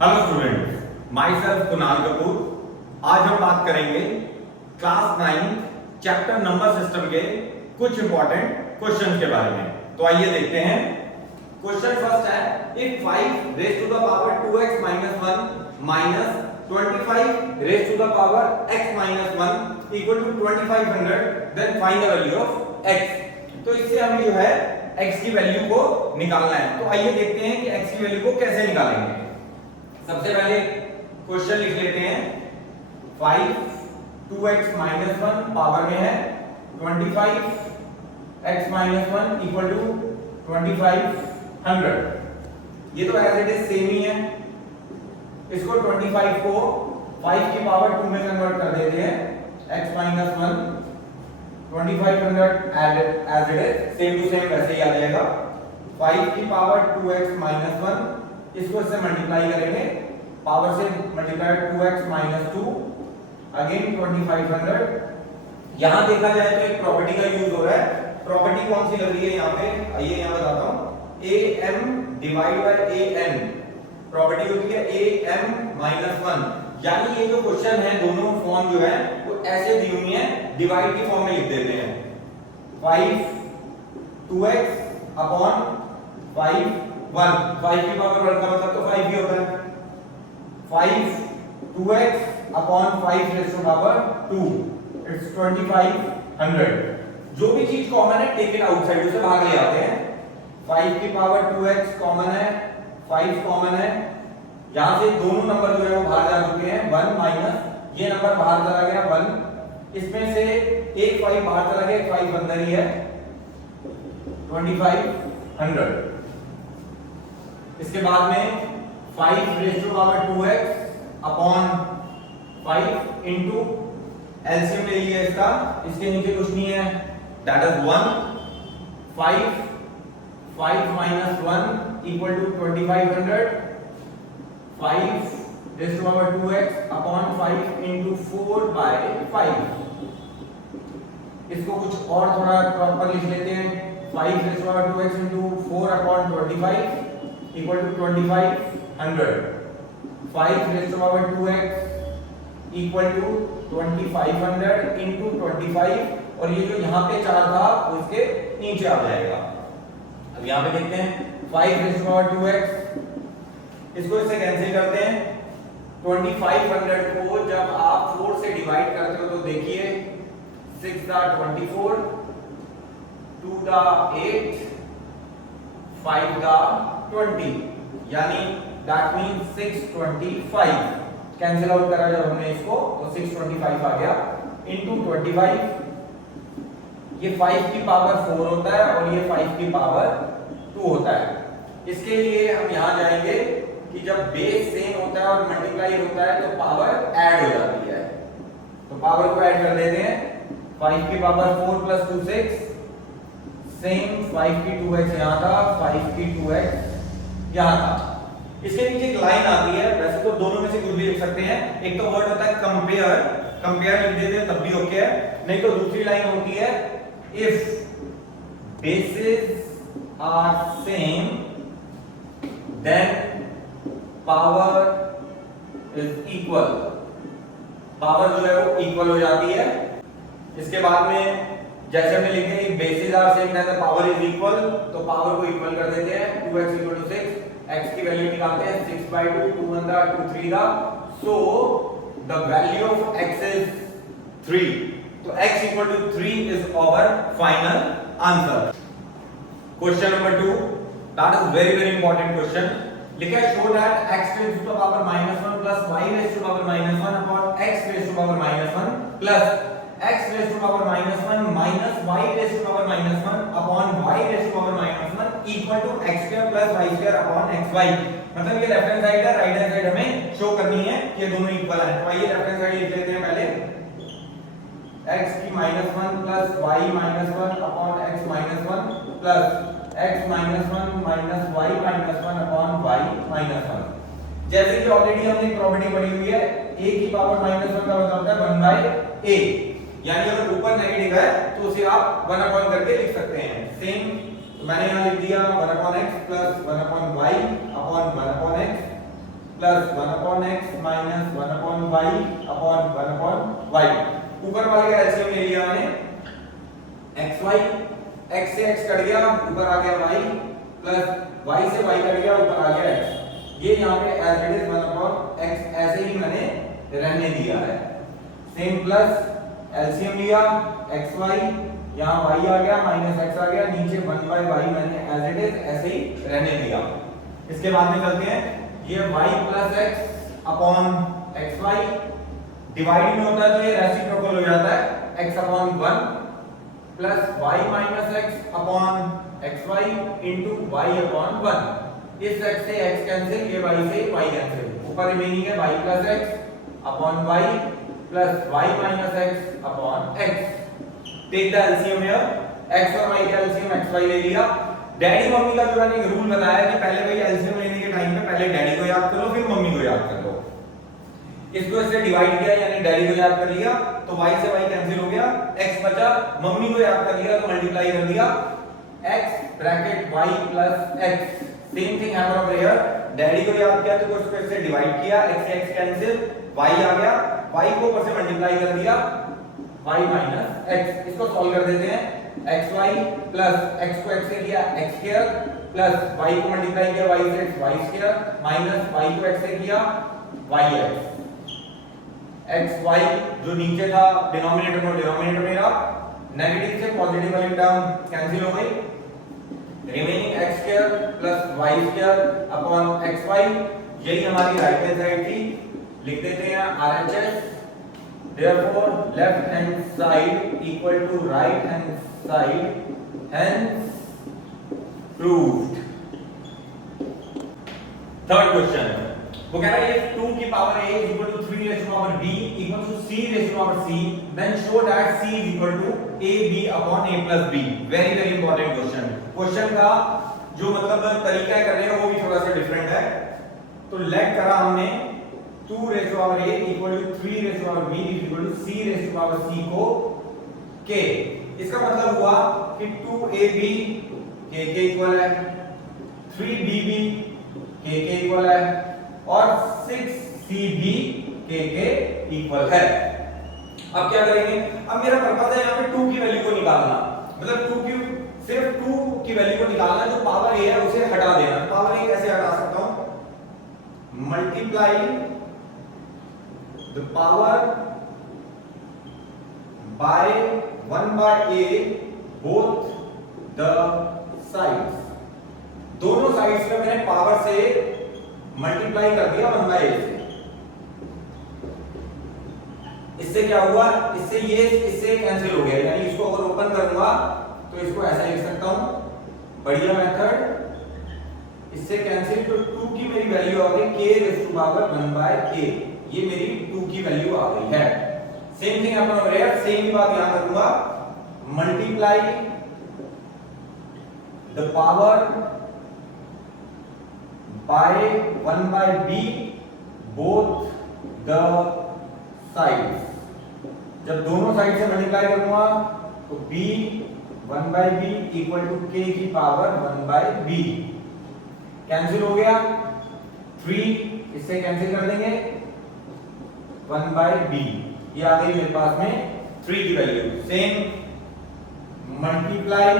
Hello students, my self Kunal Kapoor. आज हम बात करेंगे क्लास 9 चैप्टर नंबर सिस्टम के कुछ इंपॉर्टेंट क्वेश्चन के बारे में। तो आइए देखते हैं। क्वेश्चन फर्स्ट है, if 5 raise to the power 2x minus 1 minus 25 raise to the power x minus 1 equal to 2500 then find the value of x। तो इससे हम जो है x की वैल्यू को निकालना है। तो आइए देखते हैं कि x की वैल्यू को कैसे निकालेंगे। सबसे पहले क्वेश्चन लिख लेते हैं। 5 2x minus 1 पावर में है 25 x minus 1 equal to 2500। ये तो एज इट इज सेम ही है। इसको 25 को 5 की पावर 2 में कन्वर्ट कर देते हैं। x minus 1 2500 as it is same to same वैसे ही आ जाएगा। 5 की पावर 2x minus 1 इसको इससे मल्टीप्लाई करेंगे, पावर से मल्टीप्लाई 2x minus 2 अगेन 2500। यहां देखा जाए तो एक प्रॉपर्टी का यूज हो रहा है। प्रॉपर्टी कौन सी लग रही है यहां पे, आइए यहां बताता हूं। am divide by an property होती है am minus 1। यानी ये जो क्वेश्चन है दोनों फॉर्म जो है वो ऐसे दी हुई है, डिवाइड की फॉर्म में लिख देते हैं। 5 2x अपॉन 5 1 5 की पावर 1 का मतलब तो 5 ही होता है। 5 2x upon 5 raise to power 2 it's 2500। जो भी चीज कॉमन है टेक इट आउटसाइड, उसे बाहर ले आते हैं। 5 की पावर 2x कॉमन है, 5 कॉमन है। यहां से दोनों नंबर जो है वो बाहर जा चुके हैं। 1 माइनस ये नंबर बाहर चला गया 1, इसमें से एक 5 बाहर चला गया, एक 5 अंदर ही है 2500। इसके बाद में 5 raise to power 2x upon 5 into LCM ले लिया इसका, इसके नीचे कुछ नहीं है, that is 1। 5 minus 1 equal to 2500। 5 raised to power 2x upon 5 into 4 by 5। इसको कुछ और थोड़ा प्रॉपर लिख लेते हैं। 5 raised to power 2x into 4 upon 25 equal to 2500। 5 raised to power 2x equal to 2500 into 25, और ये जो यहाँ पे 4 था वो इसके नीचे आ जाएगा। अब यहाँ पे देखते हैं 5 raised to power 2x, इसको इससे कैंसिल करते हैं। 2500 को जब आप 4 से डिवाइड करते हो तो देखिए 6 दा 24, 2 दा 8, 5 दा 20, यानी दैट मींस 625। कैंसिल आउट करा जब हमने इसको तो 625 आ गया इनटू 25। ये 5 की पावर 4 होता है और ये 5 की पावर 2 होता है। इसके लिए हम यहां जाएंगे कि जब बेस सेम होता है और मल्टीप्लाई होता है तो पावर ऐड हो जाती है। तो पावर को ऐड कर देते हैं। 5 की पावर 4 प्लस 2 6, सेम 5 की 2x यहां था, 5 की 2x यहां था। इसके नीचे एक लाइन आती है, वैसे तो दोनों में से कुछ भी लिख सकते हैं। एक तो वर्ड होता है कंपेयर, कंपेयर लिख देते हैं तब भी ओके है, नहीं तो दूसरी लाइन होती है if basis are same then power is equal. Power जो है वो इक्वल हो जाती है। इसके बाद में जैसे हमने लिखे कि basis are same then power is equal, तो पावर को इक्वल कर देते हैं। 2x इक्वल टू 6, x की वैल्यू निकालते हैं 6/2, 2 1 दा 2 3 दा, so the value of x is 3। तो x equal to 3 is our final answer. Question number 2, that is very important question. लिखा है show that x raised to the power -1 plus y raised to the power -1 upon x raised to the power -1 plus x raised to the power -1 minus y raised to the power -1 upon y raised to the power -1 equal to x square plus y square upon xy। मतलब ये left hand side है, right hand side हमें show करनी है कि ये दोनों equal है। तो आइए लेफ्ट हैंड साइड लिख लेते हैं पहले। x की -1 plus y -1 upon x -1 plus x -1 minus y -1 upon y -1। जैसे कि ऑलरेडी हमने प्रॉपर्टी पढ़ी हुई है, a की पावर -1 का मतलब होता है 1/a, यानी अगर ऊपर नेगेटिव है तो उसे आप 1 अपॉन करके लिख सकते हैं। सेम तो मैंने यहां लिख दिया 1/x plus 1/y upon 1/x plus 1 upon x minus 1 upon y upon 1 upon y। ऊपर वाले का एलसीएम ले लिया मैंने, xy, x से x कट गया, ऊपर आ गया y, प्लस y से y कट गया, ऊपर आ गया x। ये यहाँ पे as it is 1 upon x ऐसे ही मैंने रहने दिया है। सेम प्लस एलसीएम लिया, xy, यहाँ y आ गया माइनस x आ गया, नीचे 1 बाय y मैंने एज इट इज ऐसे ही रहने दिया। इसके बाद में चलते हैं, ये y plus x upon xy divide में होता है तो ये रेसिप्रोकल हो जाता है, x upon 1 plus y minus x upon xy into y upon 1। इस x से x कैंसिल, ये y से y कैंसिल, ऊपर रिमेनिंग है y plus x upon y plus y minus x upon x। Take the LCM here, x और y का LCM xy ले लिया। डैडी मम्मी का जो मैंने एक रूल बताया कि पहले भाई एलसीएम लेने के टाइम पे पहले डैडी को याद करो फिर मम्मी को याद कर लो। इसको इससे डिवाइड किया यानी डैडी को याद कर लिया तो y से y कैंसिल हो गया, x बचा, मम्मी को याद कर लिया तो मल्टीप्लाई कर दिया, x bracket y plus x। Same thing happen over here, daddy को याद किया तो उसको इससे डिवाइड किया, x से x कैंसिल, y आ गया, y को ऊपर से मल्टीप्लाई कर दिया, y माइनस x। इसको सॉल्व कर देते हैं, xy प्लस x को x से किया x स्क्वायर प्लस y को मल्टीप्लाई किया y से y स्क्वायर माइनस y को x से किया yx। xy जो नीचे था डिनोमिनेटर में, डिनोमिनेटर मेरा नेगेटिव से पॉजिटिव वाली टर्म कैंसिल हो गई, remaining x square plus y square upon xy। यही हमारी राइट हैंड साइड थी, लिख देते हैं RHS। therefore left hand side equal to right hand side, hence proved। Third question वो कह रहा है if 2 की power a is equal to 3 raised to power b equal to c raised to power c, then show that c is equal to ab upon a plus b। very very important question। Question का जो मतलब तरीका करने का वो भी थोड़ा सा डिफरेंट है। तो लेट करा हमने 2 raised to power a equal to 3 raised to power b equal to c raised to power c को k। इसका मतलब हुआ कि 2ab k के इक्वल है, 3bb k के इक्वल है और 6cb k के इक्वल है। अब क्या करेंगे, अब मेरा पर्पस है यहाँ पे 2 की वैल्यू को निकालना, मतलब 2 की सिर्फ 2 की वैल्यू को निकालना, जो पावर a है उसे हटा देना। पावर a कैसे हटा सकता हूं, multiply the power by 1 by a both the sides. दोनों साइड्स पे मैंने पावर से मल्टीप्लाई कर दिया 1 बाय a से। इससे क्या हुआ, इससे ये इससे कैंसिल हो गया, यानी इसको अगर ओपन करूंगा तो इसको ऐसा लिख सकता हूं, बढ़िया मेथड। इससे कैंसिल तो 2 की मेरी वैल्यू आ गई k raise to power 1 by a, ये मेरी 2 की वैल्यू आ गई है। सेम थिंग अपन ओवर हियर, सेम ही बात यहां करूंगा, multiply the power by 1 by b both the sides. जब दोनों साइड से मल्टीप्लाई करूंगा तो b 1 by b equal to k की पावर 1 बाय b। कैंसिल हो गया, 3 इससे कैंसिल कर देंगे, 1 बाय b, ये आ गई मेरे पास में 3 की वैल्यू। Same multiply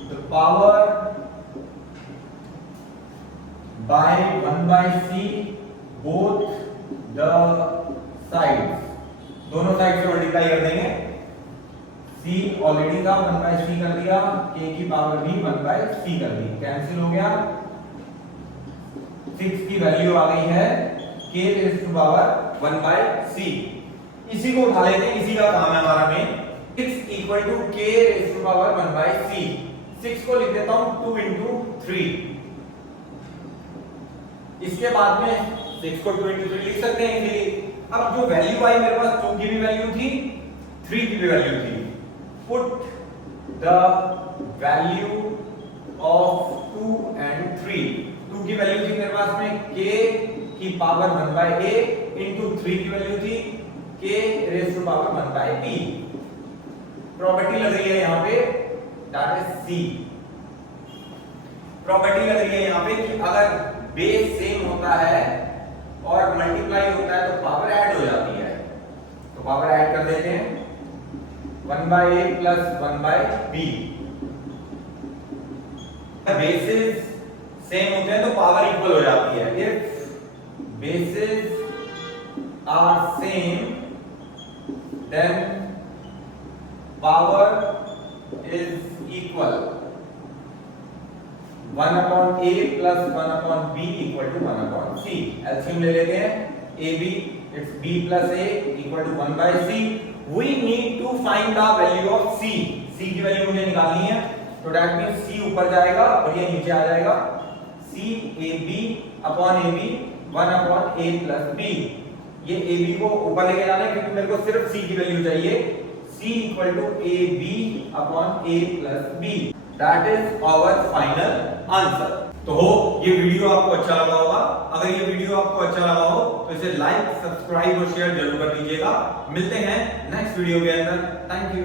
the power by 1 by c both the sides. दोनों साइड से मल्टीप्लाई कर देंगे, c ऑलरेडी था 1 बाय c कर दिया, k की पावर भी 1 बाय c कर दी, कैंसिल हो गया। 6 की वैल्यू आ गई है k raise to power 1 by c। इसी को उठा लेते हैं, इसी का काम है हमारा में। 6 equal to k raise to power 1 by c। 6 को लिख देता हूं 2 into 3। इसके बाद में 6 को 2 into 3 लिख सकते हैं इजीली। अब जो वैल्यू आई मेरे पास 2 की भी वैल्यू थी, 3 की भी वैल्यू थी। Put the value of 2 and 3। 2 की वैल्यू थी मेरे पास में k की पावर 1 बाय a इंटू 3 की वैल्यू थी k raise to power 1 by b। Property लग रही है यहाँ पे, दैट इज c। प्रॉपर्टी लग रही है यहाँ पे कि अगर बेस सेम होता है और मल्टीप्लाई होता है तो पावर ऐड हो जाती है। तो पावर ऐड कर देते हैं 1/a plus 1/b। Basis same होते हैं तो पावर इक्वल हो जाती है। If basis are same then power is equal 1/a plus 1/b equal to 1/c। LCM ले लेते हैं। ab it's b plus a equal to 1/c। We need to find the value of c। c की value मुझे निकालनी है, तो that means c ऊपर जाएगा और ये नीचे आ जाएगा। c ab upon ab 1/a plus b। ये ab को ऊपर लेके जाना है क्योंकि मेरे को सिर्फ c की वैल्यू चाहिए। c equal to ab upon a plus b। That is our final answer. तो हो ये वीडियो आपको अच्छा लगा होगा। अगर ये वीडियो आपको अच्छा लगा हो तो इसे लाइक, सब्सक्राइब और शेयर जरूर कर दीजिएगा। मिलते हैं नेक्स्ट वीडियो के अंदर। Thank you.